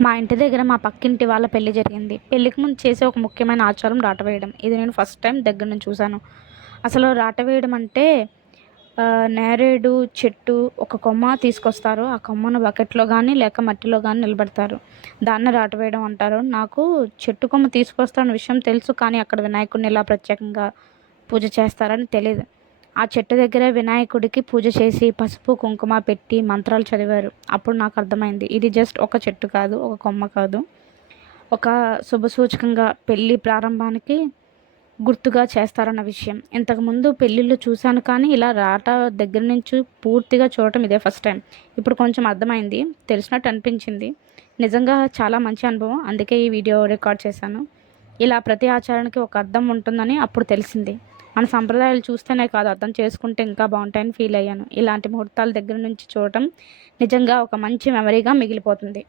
మా ఇంటి దగ్గర మా పక్కింటి వాళ్ళ పెళ్లి జరిగింది. పెళ్ళికి ముందు చేసే ఒక ముఖ్యమైన ఆచారం రాట వేయడం. ఇది నేను ఫస్ట్ టైం దగ్గర నుంచి చూశాను. అసలు రాట వేయడం అంటే నేరేడు చెట్టు ఒక కొమ్మ తీసుకొస్తారు. ఆ కొమ్మను బకెట్‌లో గానీ, లేక మట్టిలో గానీ నిలబెడతారు. దాన్నే రాట వేయడం అంటారు. నాకు చెట్టు కొమ్మ తీసుకొస్తారన్న విషయం తెలుసు. కానీ అక్కడ వినాయకుడిని ఇలా ప్రత్యేకంగా పూజ చేస్తారని తెలీదు. ఆ చెట్టు దగ్గరే వినాయకుడికి పూజ చేసి, పసుపు, కుంకుమ పెట్టి మంత్రాలు చదివారు. అప్పుడు నాకు అర్థమైంది. ఇది జస్ట్ ఒక చెట్టు కాదు, ఒక కొమ్మ కాదు. ఒక శుభసూచకంగా పెళ్లి ప్రారంభానికి గుర్తుగా చేస్తారన్న విషయం. ఇంతకుముందు పెళ్ళిళ్ళు చూశాను కానీ ఇలా రాట దగ్గర నుంచి పూర్తిగా చూడటం ఇదే ఫస్ట్ టైం. ఇప్పుడు కొంచెం అర్థమైంది. తెలిసినట్టు అనిపించింది. నిజంగా చాలా మంచి అనుభవం. అందుకే ఈ వీడియో రికార్డ్ చేశాను. ఇలా ప్రతి ఆచారానికి ఒక అర్థం ఉంటుందని అప్పుడు తెలిసింది. మన సంప్రదాయాలు చూస్తేనే కాదు, అర్థం చేసుకుంటే ఇంకా బాగుంటాయని ఫీల్ అయ్యాను. ఇలాంటి ముహూర్తాల దగ్గర నుంచి చూడటం నిజంగా ఒక మంచి మెమరీగా మిగిలిపోతుంది.